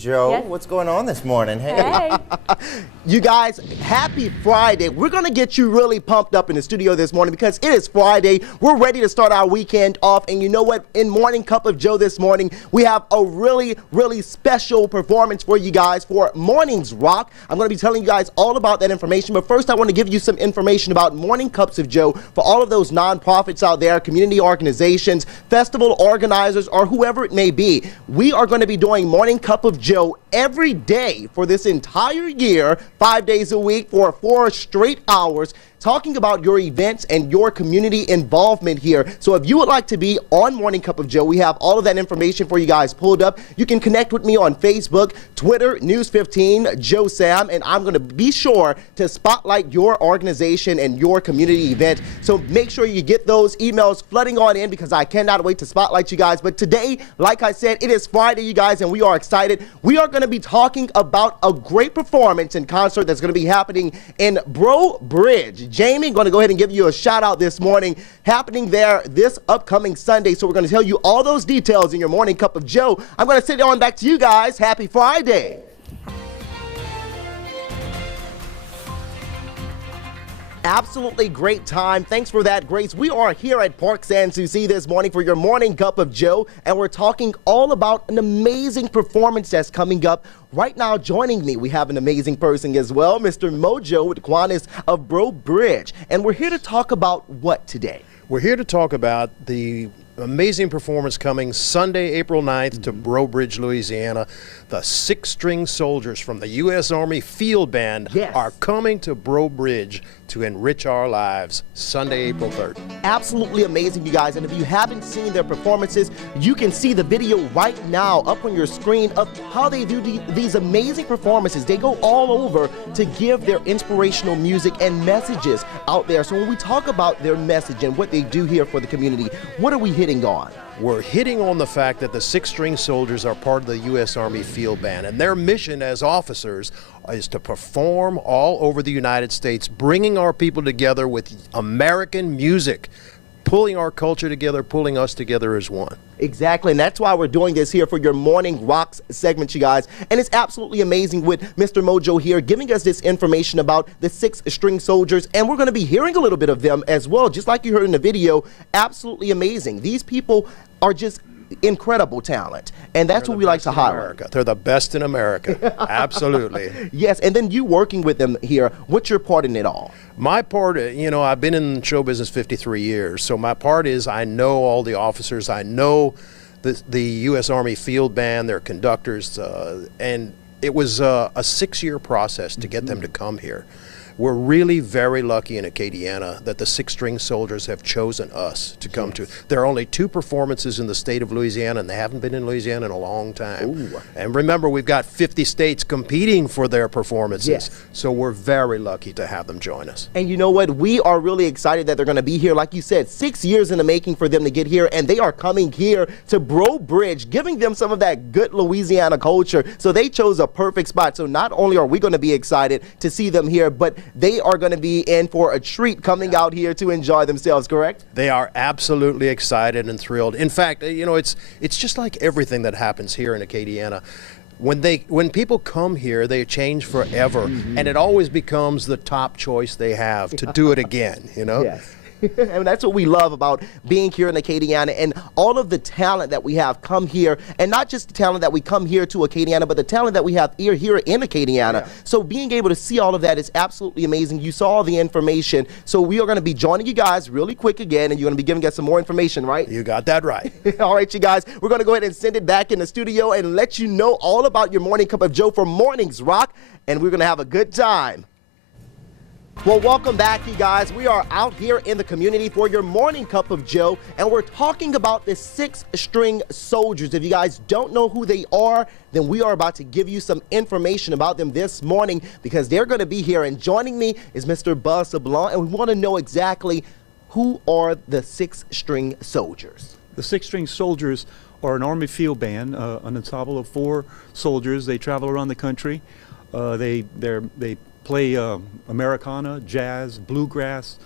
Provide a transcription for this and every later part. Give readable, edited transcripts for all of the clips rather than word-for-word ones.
Joe, Yes. what's going on this morning? Hey. You guys, happy Friday. We're going to get you really pumped up in the studio this morning because it is Friday. We're ready to start our weekend off. And you know what? In Morning Cup of Joe this morning, we have a really, really special performance for you guys for Mornings Rock. I'm going to be telling you guys all about that information. But first, I want to give you some information about Morning Cups of Joe for all of those nonprofits out there, community organizations, festival organizers, or whoever it may be. We are going to be doing Morning Cup of Joe every day for this entire year, 5 days a week for 4 straight hours, talking about your events and your community involvement here. So if you would like to be on Morning Cup of Joe, we have all of that information for you guys pulled up. You can connect with me on Facebook, Twitter, News15, Joe Sam, and I'm going to be sure to spotlight your organization and your community event. So make sure you get those emails flooding on in because I cannot wait to spotlight you guys. But today, like I said, it is Friday, you guys, and we are excited. We are going to be talking about a great performance and concert that's going to be happening in Breaux Bridge. Jamie, going to go ahead and give you a shout out this morning, happening there this upcoming Sunday. So we're going to tell you all those details in your Morning Cup of Joe. I'm going to send it on back to you guys. Happy Friday. Absolutely great time. Thanks for that, Grace. We are here at Park San Souci this morning for your Morning Cup of Joe, and we're talking all about an amazing performance that's coming up. Right now, joining me, we have an amazing person as well, Mr. Mojo with Kiwanis of Breaux Bridge. And we're here to talk about what today? We're here to talk about the amazing performance coming Sunday, April 9th to Breaux Bridge, Louisiana. The 6-string soldiers from the U.S. Army Field Band are coming to Breaux Bridge to enrich our lives Sunday, April 3rd. Absolutely amazing, you guys. And if you haven't seen their performances, you can see the video right now up on your screen of how they do these amazing performances. They go all over to give their inspirational music and messages out there. So when we talk about their message and what they do here for the community, what are we hitting on? We're hitting on the fact that the 6-string soldiers are part of the U.S. Army Field Band, and their mission as officers is to perform all over the United States, bringing our people together with American music, pulling our culture together, pulling us together as one. Exactly, and that's why we're doing this here for your Morning Rocks segment, you guys. And it's absolutely amazing with Mr. Mojo here giving us this information about the 6-string soldiers, and we're going to be hearing a little bit of them as well, just like you heard in the video. Absolutely amazing. These people are just incredible talent, and that's what we like to highlight. They're the best in America. Absolutely. Yes, and then you working with them here, what's your part in it all? My part, you know, I've been in show business 53 years, so my part is I know all the officers, I know the U.S. Army Field Band, their conductors, and it was a 6-year process to get them to come here. We're really very lucky in Acadiana that the 6-string soldiers have chosen us to come to. There are only 2 performances in the state of Louisiana, and they haven't been in Louisiana in a long time. Ooh. And remember, we've got 50 states competing for their performances. Yes. So we're very lucky to have them join us. And you know what? We are really excited that they're going to be here. Like you said, 6 years in the making for them to get here, and they are coming here to Breaux Bridge, giving them some of that good Louisiana culture. So they chose a perfect spot. So not only are we going to be excited to see them here, but they are going to be in for a treat coming out here to enjoy themselves, correct? They are absolutely excited and thrilled. In fact, you know, it's just like everything that happens here in Acadiana. When people come here, they change forever, and it always becomes the top choice they have to do it again, you know? Yes. And that's what we love about being here in Acadiana, and all of the talent that we have come here, and not just the talent that we come here to Acadiana, but the talent that we have here in Acadiana. Yeah. So being able to see all of that is absolutely amazing. You saw all the information. So we are going to be joining you guys really quick again, and you're going to be giving us some more information, right? You got that right. All right, you guys, we're going to go ahead and send it back in the studio and let you know all about your Morning Cup of Joe for Mornings Rock, and we're going to have a good time. Well, welcome back, you guys. We are out here in the community for your Morning Cup of Joe, and we're talking about the 6-string soldiers. If you guys don't know who they are, then we are about to give you some information about them this morning because they're going to be here. And joining me is Mr. Buzz Sablon, and we want to know exactly who are the 6-string soldiers. The 6-string soldiers are an Army field band, an ensemble of 4 soldiers. They travel around the country. They play Americana, jazz, bluegrass,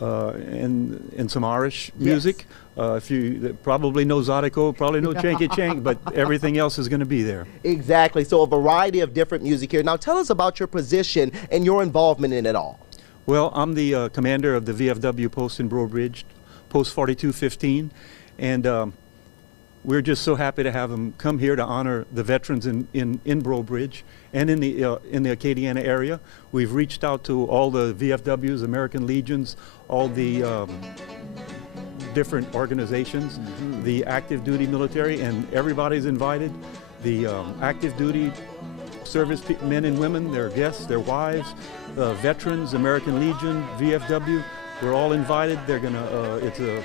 and some Irish music. If you probably know Zydeco, probably know Chanky Chank, but everything else is going to be there. Exactly. So a variety of different music here. Now tell us about your position and your involvement in it all. Well, I'm the commander of the VFW post in Breaux Bridge, post 4215, and we're just so happy to have them come here to honor the veterans in Breaux Bridge and in the Acadiana area. We've reached out to all the VFWs, American Legions, all the different organizations, the active duty military, and everybody's invited. The active duty service men and women, their guests, their wives, veterans, American Legion, VFW, we're all invited. They're gonna, it's a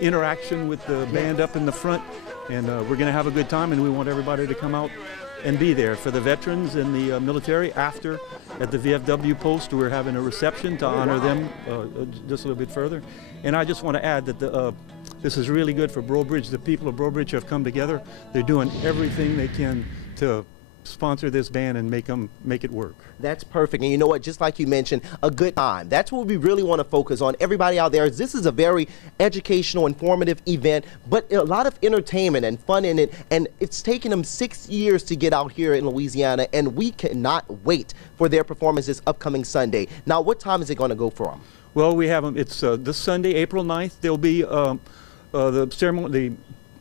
interaction with the band up in the front, and we're gonna have a good time, and we want everybody to come out and be there. For the veterans and the military, after at the VFW post, we're having a reception to honor them just a little bit further. And I just want to add that this is really good for Breaux Bridge. The people of Breaux Bridge have come together. They're doing everything they can to sponsor this band and make it work. That's perfect. And you know what, just like you mentioned, a good time. That's what we really want to focus on. Everybody out there, this is a very educational, informative event, but a lot of entertainment and fun in it. And it's taken them 6 years to get out here in Louisiana, and we cannot wait for their performance this upcoming Sunday. Now, what time is it going to go from? Well, we have them. It's this Sunday, April 9th. There'll be the ceremony. The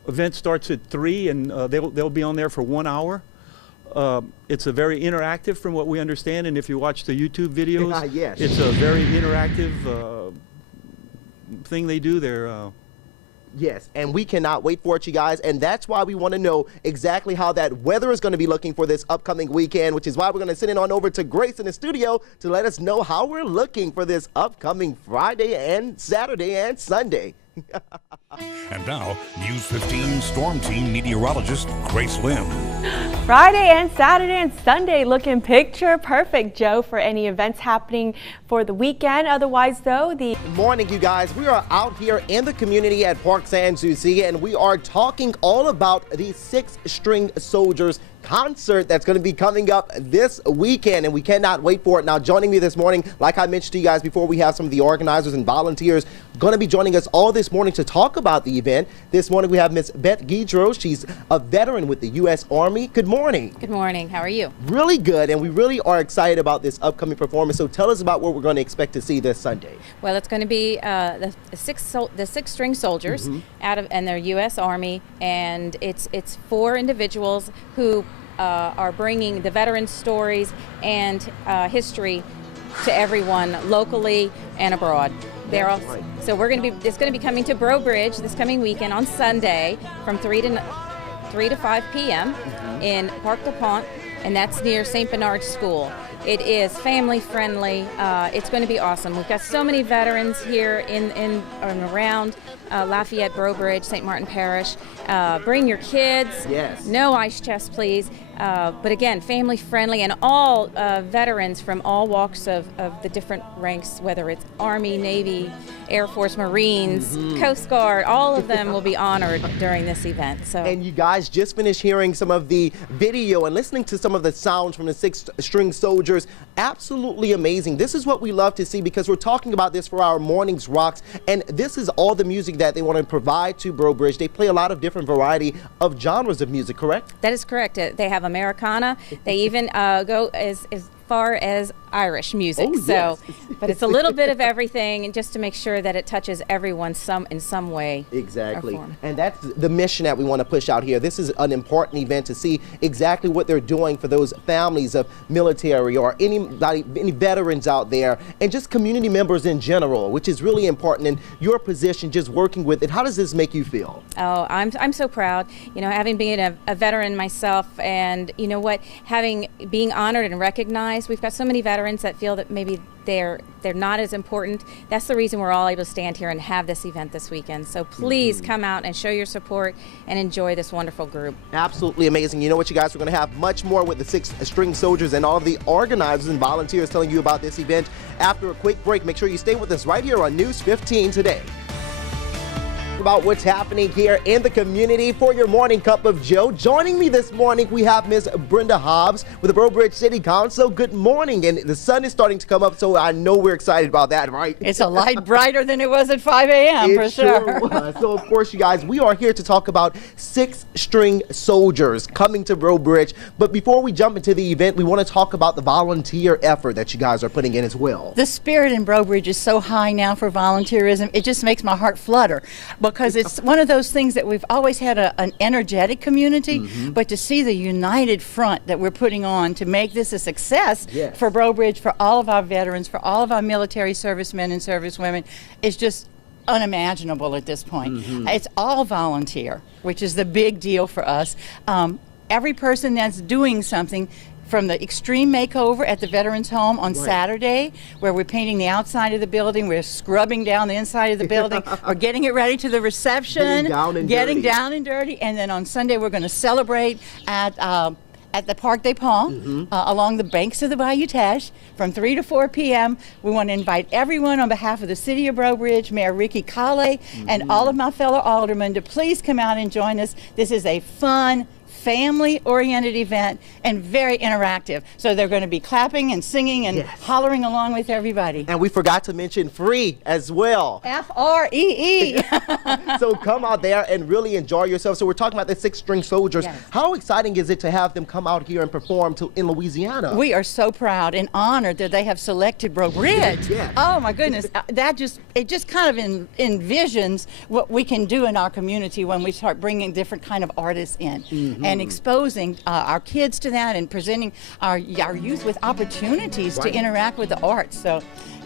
event starts at 3, and they'll be on there for 1 hour. It's a very interactive, from what we understand, and if you watch the YouTube videos, yes, it's a very interactive thing they do there. Yes, and we cannot wait for it, you guys, and that's why we want to know exactly how that weather is going to be looking for this upcoming weekend, which is why we're going to send it on over to Grace in the studio to let us know how we're looking for this upcoming Friday and Saturday and Sunday. And now, News 15 Storm Team meteorologist Grace Lim. Friday and Saturday and Sunday looking picture perfect, Joe, for any events happening for the weekend. Otherwise, though, Good morning, you guys. We are out here in the community at Park San Souci, and we are talking all about the Six String Soldiers concert that's going to be coming up this weekend, and we cannot wait for it. Now, joining me this morning, like I mentioned to you guys before, we have some of the organizers and volunteers going to be joining us all this morning to talk about the event. This morning we have Miss Beth Guidreau. She's a veteran with the U.S. Army. Good morning. Good morning. How are you? Really good, and we really are excited about this upcoming performance. So tell us about what we're going to expect to see this Sunday. Well, it's going to be the six string soldiers and their U.S. Army, and it's 4 individuals who are bringing the veterans' stories and history to everyone locally and abroad. They're all, so it's going to be coming to Breaux Bridge this coming weekend on Sunday from 3 to 5 p.m. in Parc du Pont, and that's near St. Bernard's School. It is family friendly. It's going to be awesome. We've got so many veterans here in and around Lafayette, Breaux Bridge, St. Martin Parish. Bring your kids. Yes. No ice chest, please. But again, family friendly, and all veterans from all walks of the different ranks, whether it's Army, Navy, Air Force, Marines, Coast Guard, all of them will be honored during this event. So. And you guys just finished hearing some of the video and listening to some of the sounds from the Six String Soldiers. Absolutely amazing. This is what we love to see, because we're talking about this for our Mornings Rocks, and this is all the music that they want to provide to Breaux Bridge. They play a lot of different variety of genres of music, correct? That is correct. They have Americana. They even go as far as Irish music. Oh, so, yes. But it's a little bit of everything, and just to make sure that it touches everyone in some way. Exactly. Or form. And that's the mission that we want to push out here. This is an important event to see exactly what they're doing for those families of military or any veterans out there, and just community members in general, which is really important. And your position, just working with it, how does this make you feel? Oh, I'm so proud. You know, having been a veteran myself, and you know what, being honored and recognized. We've got so many veterans that feel that maybe they're not as important. That's the reason we're all able to stand here and have this event this weekend. So please come out and show your support and enjoy this wonderful group. Absolutely amazing. You know what, you guys, we're going to have much more with the Six String Soldiers and all of the organizers and volunteers telling you about this event after a quick break. Make sure you stay with us right here on News 15 today. about what's happening here in the community for your morning cup of Joe. Joining me this morning, we have Miss Brenda Hobbs with the Breaux Bridge City Council. Good morning, and the sun is starting to come up, so I know we're excited about that, right? It's a light brighter than it was at 5 a.m. for sure. Was. So, of course, you guys, we are here to talk about six-string soldiers coming to Breaux Bridge. But before we jump into the event, we want to talk about the volunteer effort that you guys are putting in as well. The spirit in Breaux Bridge is so high now for volunteerism. It just makes my heart flutter because it's one of those things that we've always had an energetic community, but to see the united front that we're putting on to make this a success for Breaux Bridge, for all of our veterans, for all of our military servicemen and servicewomen, is just unimaginable at this point. It's all volunteer, which is the big deal for us. Every person that's doing something, from the extreme makeover at the Veterans Home on Saturday, where we're painting the outside of the building, we're scrubbing down the inside of the building, we're getting it ready to the reception, getting down and dirty, and then on Sunday we're going to celebrate at the Parc des Ponts along the banks of the Bayou Teche from 3 to 4 p.m. We want to invite everyone on behalf of the City of Breaux Bridge, Mayor Ricky Calle, and all of my fellow aldermen to please come out and join us. This is a fun, family-oriented event and very interactive. So they're going to be clapping and singing and hollering along with everybody. And we forgot to mention free as well. F-R-E-E. So come out there and really enjoy yourself. So we're talking about the six-string soldiers. How exciting is it to have them come out here and perform in Louisiana? We are so proud and honored that they have selected Breaux Bridge. Oh my goodness, it just kind of envisions what we can do in our community when we start bringing different kind of artists in. And exposing our kids to that and presenting our youth with opportunities to interact with the arts. So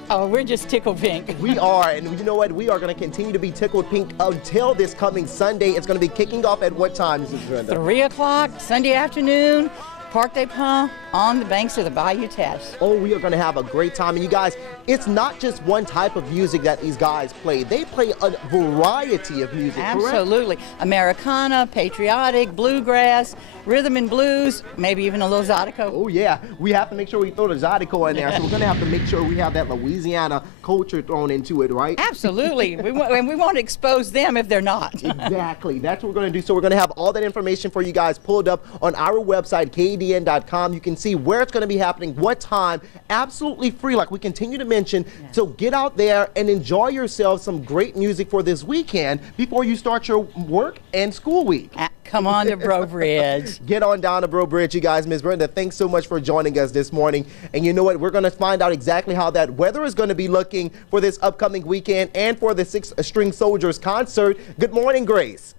we're just tickled pink. We are, and you know what? We are going to continue to be tickled pink until this coming Sunday. It's going to be kicking off at what time, Mrs. Brenda? 3 o'clock, Sunday afternoon. Parc des Ponts on the banks of the Bayou Teche. Oh, we are going to have a great time. And you guys, it's not just one type of music that these guys play. They play a variety of music, Absolutely. Correct? Americana, patriotic, bluegrass, rhythm and blues, maybe even a little Zydeco. Oh, yeah. We have to make sure we throw the Zydeco in there. So we're going to have to make sure we have that Louisiana culture thrown into it, right? Absolutely. we won't expose them if they're not. Exactly. That's what we're going to do. So we're going to have all that information for you guys pulled up on our website, KDN.com. You can see where it's going to be happening, what time, absolutely free, like we continue to mention. So get out there and enjoy yourself some great music for this weekend before you start your work and school week. Come on to Breaux Bridge. Get on down to Breaux Bridge, you guys. Ms. Brenda, thanks so much for joining us this morning. And you know what? We're going to find out exactly how that weather is going to be looking for this upcoming weekend and for the Six String Soldiers concert. Good morning, Grace.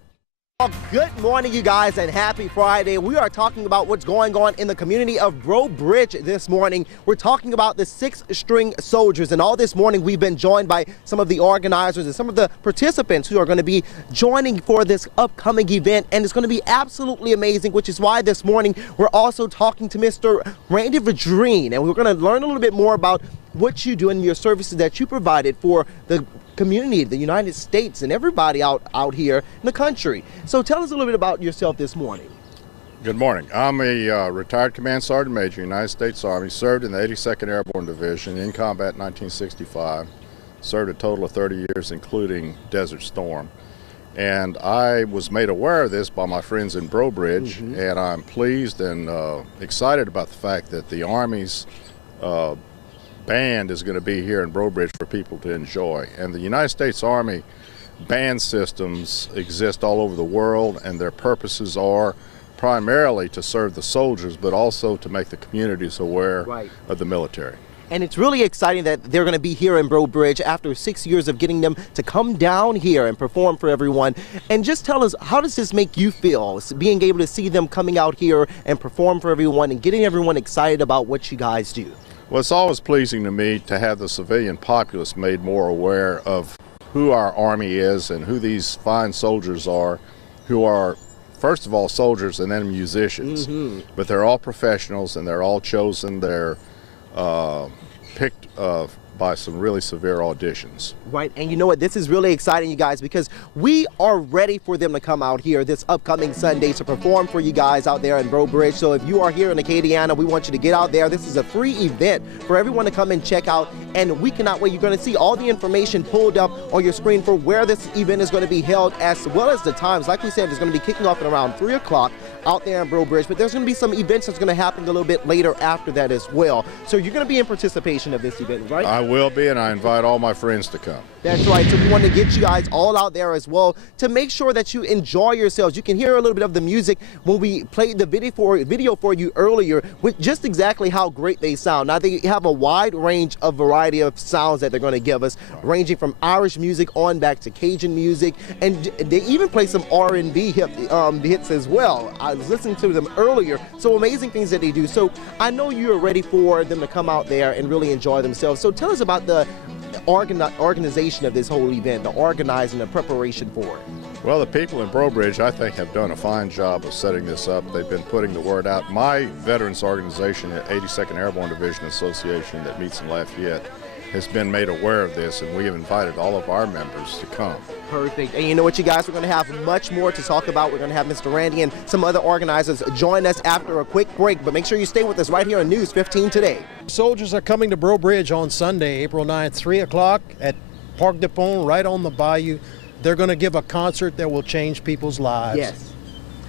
Good morning, you guys, and happy Friday. We are talking about what's going on in the community of Breaux Bridge this morning. We're talking about the six-string soldiers, and all this morning we've been joined by some of the organizers and some of the participants who are going to be joining for this upcoming event, and it's going to be absolutely amazing, which is why this morning we're also talking to Mr. Randy Vadrine, and we're going to learn a little bit more about what you do and your services that you provided for the community, the United States, and everybody out here in the country. So tell us a little bit about yourself this morning. Good morning. I'm a retired Command Sergeant Major, United States Army, served in the 82nd Airborne Division in combat in 1965, served a total of 30 years, including Desert Storm. And I was made aware of this by my friends in Breaux Bridge, and I'm pleased and excited about the fact that the Army's band is going to be here in Breaux Bridge for people to enjoy. And the United States Army band systems exist all over the world, and their purposes are primarily to serve the soldiers, but also to make the communities aware of the military. And it's really exciting that they're going to be here in Breaux Bridge after 6 years of getting them to come down here and perform for everyone. And just tell us, how does this make you feel, being able to see them coming out here and perform for everyone and getting everyone excited about what you guys do? Well, it's always pleasing to me to have the civilian populace made more aware of who our Army is and who these fine soldiers are, who are, first of all, soldiers and then musicians. But they're all professionals, and they're all chosen. They're picked by some really severe auditions. Right, and you know what, this is really exciting, you guys, because we are ready for them to come out here this upcoming Sunday to perform for you guys out there in Breaux Bridge. So if you are here in Acadiana, we want you to get out there. This is a free event for everyone to come and check out and we cannot wait. You're going to see all the information pulled up on your screen for where this event is going to be held, as well as the times. Like we said, it's going to be kicking off at around 3 o'clock out there in Breaux Bridge, but there's going to be some events that's going to happen a little bit later after that as well. So you're going to be in participation of this event, right? I will be, and I invite all my friends to come. That's right. So we want to get you guys all out there as well to make sure that you enjoy yourselves. You can hear a little bit of the music when we played the video for you earlier, with just exactly how great they sound. Now, they have a wide range of variety of sounds that they're going to give us, ranging from Irish music on back to Cajun music, and they even play some R&B hits as well. I was listening to them earlier, so amazing things that they do. So I know you're ready for them to come out there and really enjoy themselves. So tell us about the organization of this whole event, the organizing, the preparation for it. Well, the people in Breaux Bridge, I think, have done a fine job of setting this up. They've been putting the word out. My veterans organization, the 82nd Airborne Division Association that meets in Lafayette, has been made aware of this, and we have invited all of our members to come. Perfect. And you know what, you guys, we're going to have much more to talk about. We're going to have Mr. Randy and some other organizers join us after a quick break, but make sure you stay with us right here on News 15 today. Soldiers are coming to Breaux Bridge on Sunday, April 9th, 3 o'clock at Parc des Ponts, right on the bayou. They're going to give a concert that will change people's lives. Yes.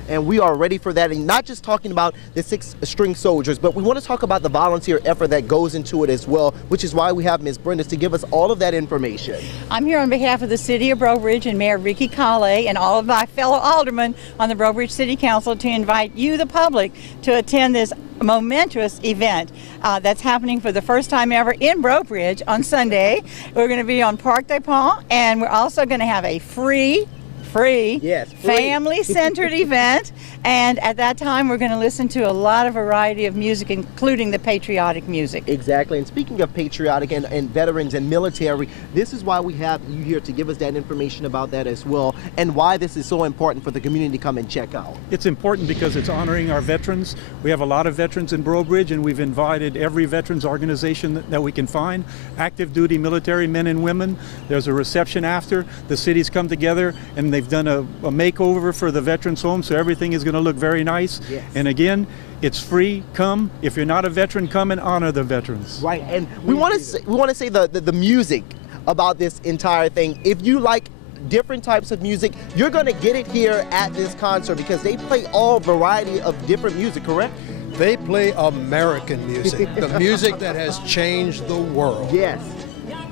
And we are ready for that, and not just talking about the 6 string soldiers, but we want to talk about the volunteer effort that goes into it as well, which is why we have Ms. Brenda to give us all of that information. I'm here on behalf of the City of Breaux Bridge and Mayor Ricky Calle and all of my fellow aldermen on the Breaux Bridge City Council to invite you, the public, to attend this momentous event that's happening for the first time ever in Breaux Bridge on Sunday. We're going to be on Parc des Ponts, and we're also going to have a free family-centered event, and at that time we're going to listen to a lot of variety of music, including the patriotic music. Exactly. And speaking of patriotic and veterans and military, this is why we have you here to give us that information about that as well, and why this is so important for the community to come and check out. It's important because it's honoring our veterans. We have a lot of veterans in Breaux Bridge, and we've invited every veterans organization that we can find, active duty military men and women. There's a reception after. The cities come together, and they've done a makeover for the veterans home, so everything is going to look very nice. Yes. And again, it's free. Come. If you're not a veteran, come and honor the veterans. Right. And we want to say the music about this entire thing. If you like different types of music, you're going to get it here at this concert, because they play all variety of different music, correct? They play American music, the music that has changed the world. Yes.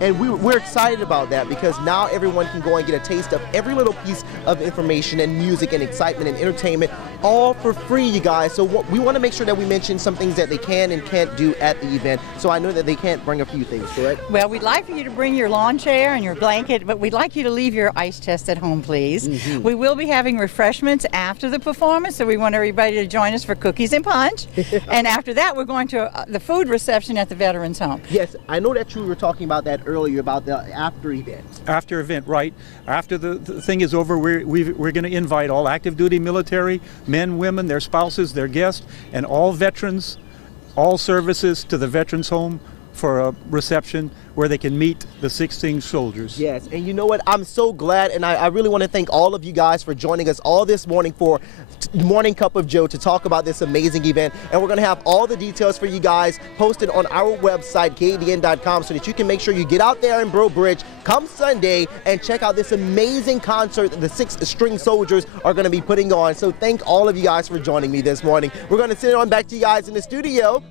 And we're excited about that, because now everyone can go and get a taste of every little piece of information and music and excitement and entertainment, all for free, you guys. So we want to make sure that we mention some things that they can and can't do at the event. So I know that they can't bring a few things, correct? Well, we'd like for you to bring your lawn chair and your blanket, but we'd like you to leave your ice chest at home, please. Mm-hmm. We will be having refreshments after the performance, so we want everybody to join us for cookies and punch. And after that, we're going to the food reception at the Veterans Home. Yes, I know that you were talking about that earlier, about the after event. After event, right. After the thing is over, we're going to invite all active duty military, men, women, their spouses, their guests, and all veterans, all services to the Veterans Home for a reception where they can meet the 6 string soldiers. Yes, and you know what? I'm so glad, and I really want to thank all of you guys for joining us all this morning for Morning Cup of Joe to talk about this amazing event. And we're going to have all the details for you guys posted on our website, KDN.com, so that you can make sure you get out there in Breaux Bridge come Sunday and check out this amazing concert that the 6 string soldiers are going to be putting on. So thank all of you guys for joining me this morning. We're going to send it on back to you guys in the studio.